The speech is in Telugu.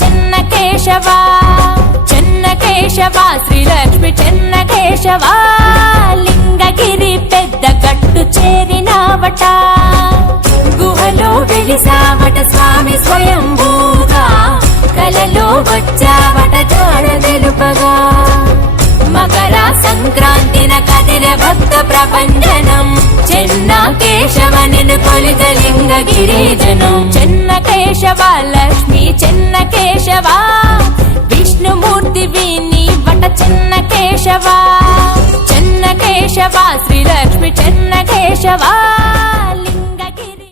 చెన్న కేశవ చెన్న కేశవ శ్రీలక్ష్మి చెన్న కేశవ లింగగిరి పెద్ద గట్టు చేరినావట గుహలో వెలిసావట స్వామి స్వయంభూగా కలలో వచ్చావట జాడ తెలుపగా మకర సంక్రాంతిన కదిలే భక్త ప్రపంచనం చెన్న కేశవనిను కొలిత లింగగిరి జనం చెన్న కేశవ లక్ష్మి చెన్న కేశవ విష్ణుమూర్తి విని వట చెన్న కేశవ చెన్న కేశవ శ్రీలక్ష్మి చెన్న కేశవ